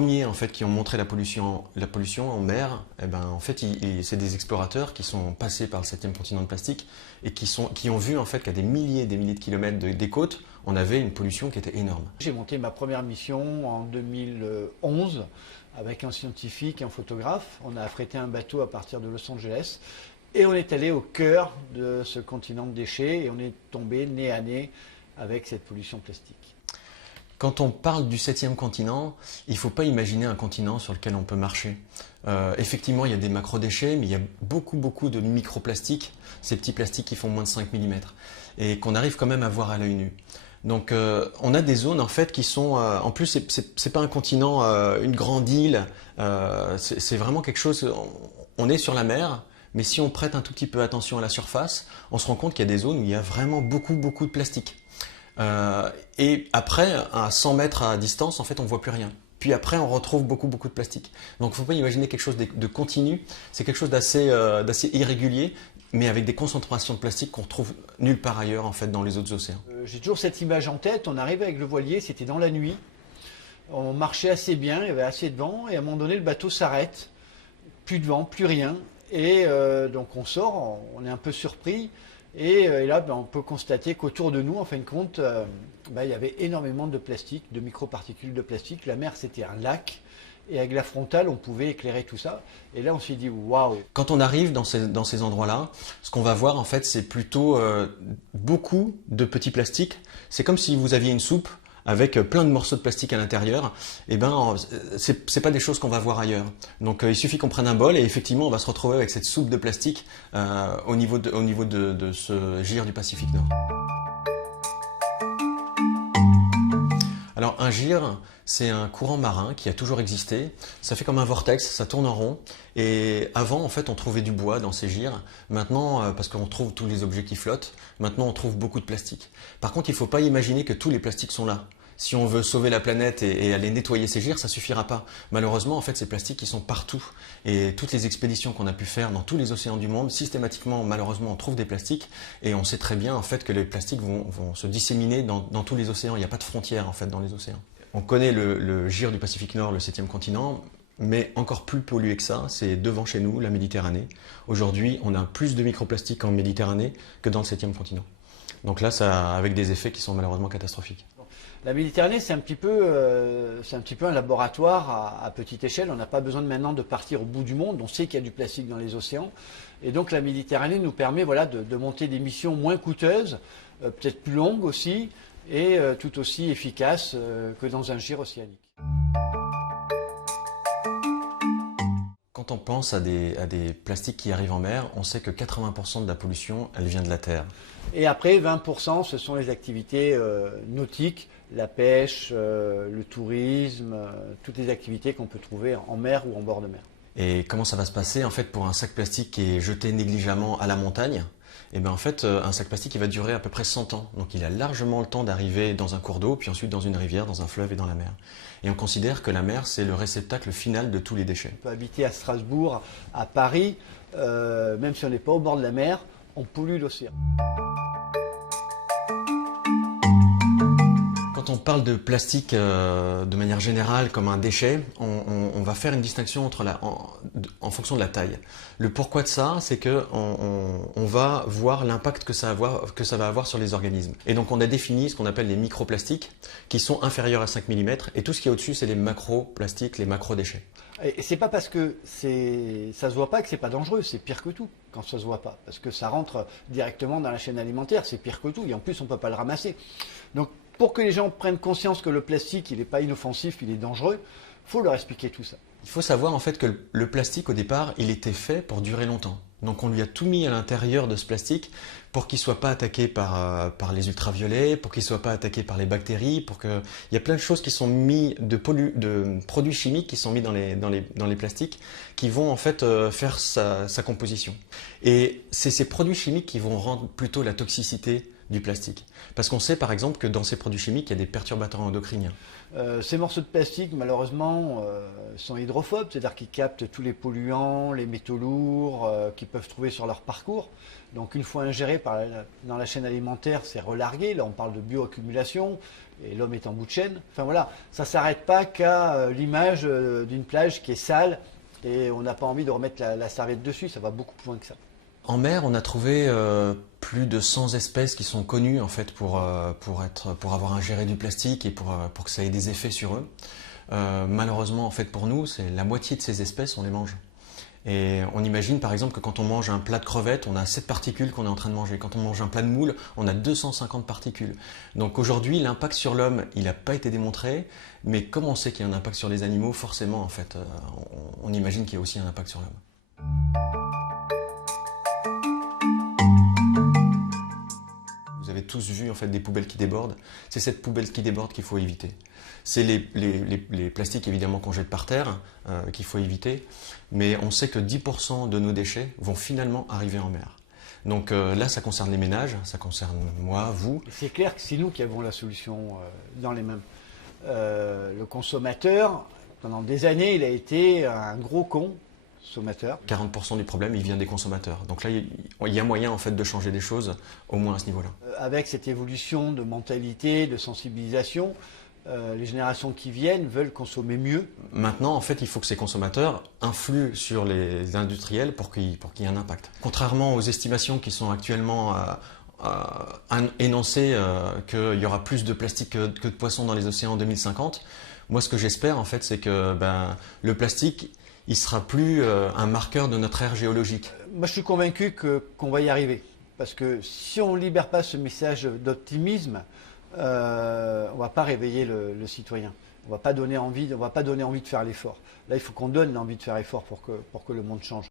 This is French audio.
premiers en fait qui ont montré la pollution en mer, eh ben, en fait, c'est des explorateurs qui sont passés par le 7e continent de plastique et qui ont vu en fait qu'à des milliers de kilomètres des côtes, on avait une pollution qui était énorme. J'ai monté ma première mission en 2011 avec un scientifique et un photographe. On a affrété un bateau à partir de Los Angeles et on est allé au cœur de ce continent de déchets et on est tombé nez à nez avec cette pollution plastique. Quand on parle du 7e continent, il ne faut pas imaginer un continent sur lequel on peut marcher. Effectivement, il y a des macrodéchets, mais il y a beaucoup de microplastiques, ces petits plastiques qui font moins de 5 mm, et qu'on arrive quand même à voir à l'œil nu. Donc on a des zones en fait qui sont, en plus c'est pas un continent, une grande île, c'est vraiment quelque chose, on est sur la mer, mais si on prête un tout petit peu attention à la surface, on se rend compte qu'il y a des zones où il y a vraiment beaucoup de plastique. Et après, à 100 mètres à distance, en fait, on ne voit plus rien. Puis après, on retrouve beaucoup de plastique. Donc, il ne faut pas imaginer quelque chose de continu. C'est quelque chose d'assez irrégulier, mais avec des concentrations de plastique qu'on retrouve nulle part ailleurs, en fait, dans les autres océans. J'ai toujours cette image en tête. On arrivait avec le voilier, c'était dans la nuit. On marchait assez bien, il y avait assez de vent. Et à un moment donné, le bateau s'arrête. Plus de vent, plus rien. Et donc, on sort, on est un peu surpris. Et là, on peut constater qu'autour de nous, en fin de compte, il y avait énormément de plastique, de microparticules de plastique. La mer, c'était un lac. Et avec la frontale, on pouvait éclairer tout ça. Et là, on s'est dit, waouh! Quand on arrive dans ces endroits-là, ce qu'on va voir, en fait, c'est plutôt beaucoup de petits plastiques. C'est comme si vous aviez une soupe avec plein de morceaux de plastique à l'intérieur, et ben c'est pas des choses qu'on va voir ailleurs. Donc il suffit qu'on prenne un bol et effectivement on va se retrouver avec cette soupe de plastique au niveau de ce gyre du Pacifique Nord. Alors un gyre, c'est un courant marin qui a toujours existé. Ça fait comme un vortex, ça tourne en rond. Et avant, en fait, on trouvait du bois dans ces gyres. Maintenant, parce qu'on trouve tous les objets qui flottent, maintenant on trouve beaucoup de plastique. Par contre, il ne faut pas imaginer que tous les plastiques sont là. Si on veut sauver la planète et aller nettoyer ces gyres, ça suffira pas. Malheureusement, en fait, ces plastiques, ils sont partout. Et toutes les expéditions qu'on a pu faire dans tous les océans du monde, systématiquement, malheureusement, on trouve des plastiques. Et on sait très bien, en fait, que les plastiques vont se disséminer dans tous les océans. Il n'y a pas de frontières, en fait, dans les océans. On connaît le gyre du Pacifique Nord, le 7e continent, mais encore plus pollué que ça, c'est devant chez nous, la Méditerranée. Aujourd'hui, on a plus de microplastiques en Méditerranée que dans le 7e continent. Donc là, ça avec des effets qui sont malheureusement catastrophiques. La Méditerranée, c'est un petit peu un laboratoire à petite échelle. On n'a pas besoin maintenant de partir au bout du monde. On sait qu'il y a du plastique dans les océans. Et donc la Méditerranée nous permet de monter des missions moins coûteuses, peut-être plus longues aussi, et tout aussi efficaces que dans un gyre océanique. Quand on pense à des plastiques qui arrivent en mer, on sait que 80% de la pollution, elle vient de la terre. Et après, 20%, ce sont les activités nautiques, la pêche, le tourisme, toutes les activités qu'on peut trouver en mer ou en bord de mer. Et comment ça va se passer en fait pour un sac plastique qui est jeté négligemment à la montagne? Et bien en fait, un sac plastique il va durer à peu près 100 ans. Donc il a largement le temps d'arriver dans un cours d'eau, puis ensuite dans une rivière, dans un fleuve et dans la mer. Et on considère que la mer, c'est le réceptacle final de tous les déchets. On peut habiter à Strasbourg, à Paris, même si on n'est pas au bord de la mer, on pollue l'océan. Quand on parle de plastique de manière générale comme un déchet, on va faire une distinction en fonction de la taille. Le pourquoi de ça, c'est que on va voir l'impact que ça va avoir sur les organismes. Et donc on a défini ce qu'on appelle les microplastiques qui sont inférieurs à 5 mm et tout ce qui est au-dessus, c'est les macroplastiques, les macrodéchets. Et c'est pas parce que ça se voit pas que c'est pas dangereux, c'est pire que tout quand ça se voit pas. Parce que ça rentre directement dans la chaîne alimentaire, c'est pire que tout et en plus on peut pas le ramasser. Donc pour que les gens prennent conscience que le plastique, il n'est pas inoffensif, il est dangereux, il faut leur expliquer tout ça. Il faut savoir en fait que le plastique au départ, il était fait pour durer longtemps. Donc on lui a tout mis à l'intérieur de ce plastique pour qu'il ne soit pas attaqué par les ultraviolets, pour qu'il ne soit pas attaqué par les bactéries, il y a plein de choses qui sont mis de produits chimiques qui sont mis dans les plastiques qui vont en fait faire sa composition. Et c'est ces produits chimiques qui vont rendre plutôt la toxicité du plastique. Parce qu'on sait par exemple que dans ces produits chimiques, il y a des perturbateurs endocriniens. Ces morceaux de plastique, malheureusement, sont hydrophobes, c'est-à-dire qu'ils captent tous les polluants, les métaux lourds qu'ils peuvent trouver sur leur parcours. Donc une fois ingérés dans la chaîne alimentaire, c'est relargué. Là, on parle de bioaccumulation. et l'homme est en bout de chaîne. Enfin voilà, ça ne s'arrête pas qu'à l'image d'une plage qui est sale et on n'a pas envie de remettre la serviette dessus, ça va beaucoup plus loin que ça. En mer, on a trouvé plus de 100 espèces qui sont connues en fait pour avoir ingéré du plastique et pour que ça ait des effets sur eux. Malheureusement, en fait, pour nous, c'est la moitié de ces espèces, on les mange. Et on imagine par exemple que quand on mange un plat de crevettes, on a 7 particules qu'on est en train de manger. Quand on mange un plat de moules, on a 250 particules. Donc aujourd'hui, l'impact sur l'homme, il n'a pas été démontré, mais comme on sait qu'il y a un impact sur les animaux, forcément, en fait, on imagine qu'il y a aussi un impact sur l'homme. Vous avez tous vu en fait des poubelles qui débordent. C'est cette poubelle qui déborde qu'il faut éviter. C'est les plastiques évidemment qu'on jette par terre qu'il faut éviter, mais on sait que 10% de nos déchets vont finalement arriver en mer. Donc là, ça concerne les ménages, ça concerne moi, vous. C'est clair que c'est nous qui avons la solution dans les mains. Le consommateur, pendant des années, il a été un gros consommateur. 40% du problème, il vient des consommateurs. Donc là, il y a moyen en fait de changer des choses, au moins à ce niveau-là. Avec cette évolution de mentalité, de sensibilisation, les générations qui viennent veulent consommer mieux. Maintenant, en fait, il faut que ces consommateurs influent sur les industriels pour qu'il y ait un impact. Contrairement aux estimations qui sont actuellement énoncées qu'il y aura plus de plastique que de poissons dans les océans en 2050, moi, ce que j'espère, en fait, c'est que le plastique, il sera plus un marqueur de notre ère géologique. Moi, je suis convaincu qu'on va y arriver. Parce que si on ne libère pas ce message d'optimisme, on ne va pas réveiller le citoyen. On ne va pas donner envie de faire l'effort. Là, il faut qu'on donne l'envie de faire l'effort pour que le monde change.